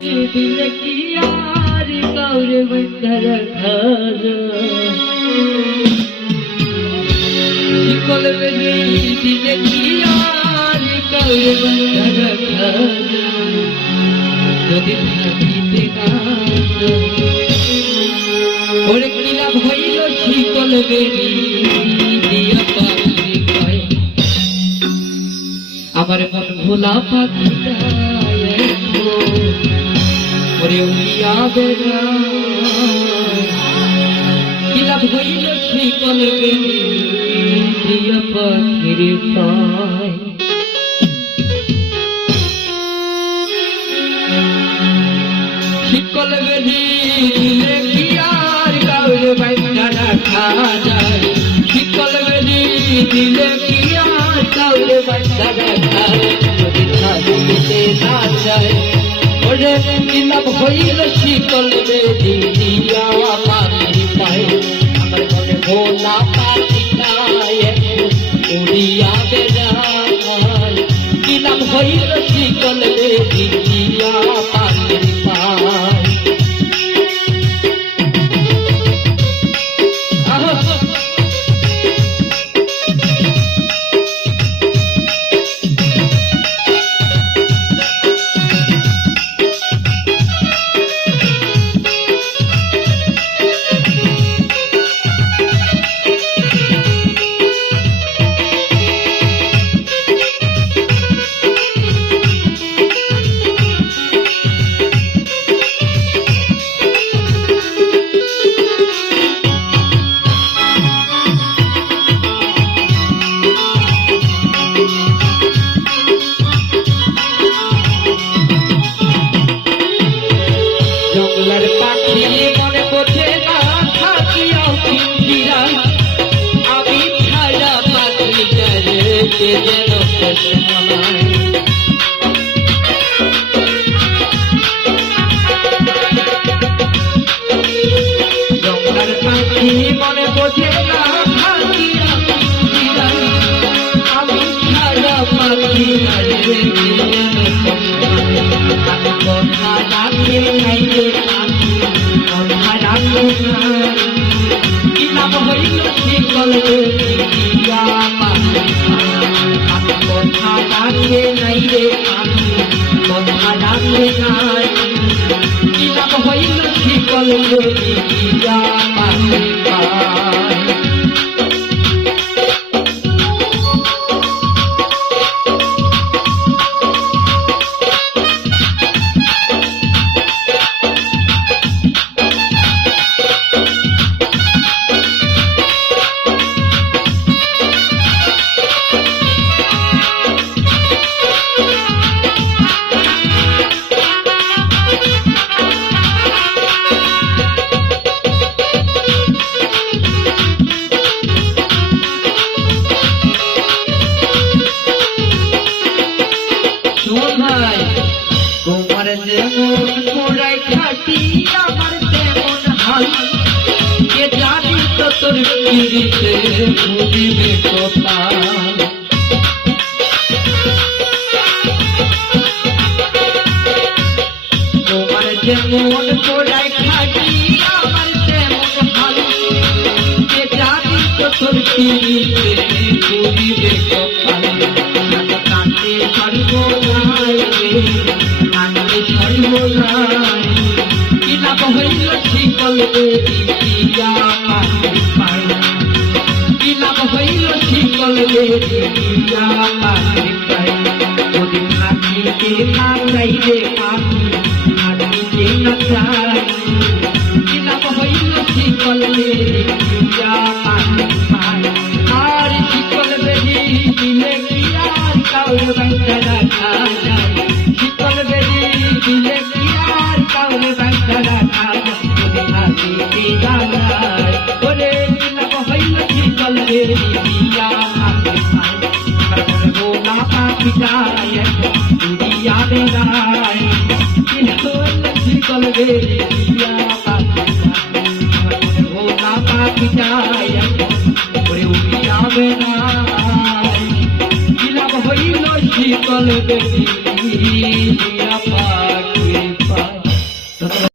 दिल की यार कौर बंदर खाजा शिकल बेदे दिल की यार कौर बंदर खाजा যদি থাকিতে না ওরে কি লাভ হইল শিকল বেদে দিয়া পাখি পায় আমার মন ভোলা পাখিটা ওরে উড়িয়া বেড়ায় কি লাভ হইল শিকল বেদে দিয়া পাখির পায় শিকল বেদে দিলে কি আর কাউরে বাইন্ধা রাখা যায় শিকল বেদে দিলে কি আর কাউরে বাইন্ধা রাখা যদি থাকিতে না যায় ওরে কি লাভ হইল শিকল বেদে দিয়া পাখি পায় আমার মনে ভোলা পাখিটা উড়িয়া বেড়ায় কি লাভ হইল শিকল বেদে দিয়া পাখি পায় জঙ্গলের পাখি মনে বোঝে না থাকিয়াও পিঞ্জিরায় আমি ছাড়া পাখি যারে কে যেন শোনায় জঙ্গলের পাখি মনে বোঝে না থাকিয়াও পিঞ্জিরায় আমি ছাড়া পাখি যারে কে যেন শোনায় কথা রাখে নাই রে পাখি কথা রাখে নাই কি লাভ হইল শিকল বেদে দিয়া পাখি পায় কথা রাখে নাই রে পাখি কথা রাখে নাই কি লাভ হইল শিকল বেদে দিয়া পাখি পায় তোমার যেমন মোড়াই খাটি আমার তেমন হাল কে জানি তো তোর পিড়িতে বুঝিবে কপাল তোমার যেমন মোড়াই খাটি আমার তেমন হাল কে জানি তো তোর পিড়িতে বুঝিবে কপাল কাঁদতে সর্বনাই কি লাভ হইল শিকল বেদে দিয়া পাখি পায় কি লাভ হইল শিকল বেদে দিয়া পাখি পায় যদি থাকিতে না চাই রে পাখি থাকিতে না চাই কি লাভ হইল শিকল বেদে দিয়া পাখি পায় আর শিকল বেদে দিলে কি আর কাউরে বাইন্ধা রাখা যায় শিকল বেদে দিলে কি আর কাউরে বাইন্ধা রাখা যায় যদি থাকিতে না যায় ওরে কি লাভ হইল শিকল বেদে দিয়া পাখি পায় আমার মনে ভোলা পাখিটা উড়িয়া বেড়ায় কি লাভ হইল শিকল বেদে দিয়া পাখি পায় আমার মনে ভোলা পাখিটা ওরে উড়িয়া বেড়ায় কি লাভ হইল শিকল বেদে দিয়া পাখি পায়। ধন্যবাদ।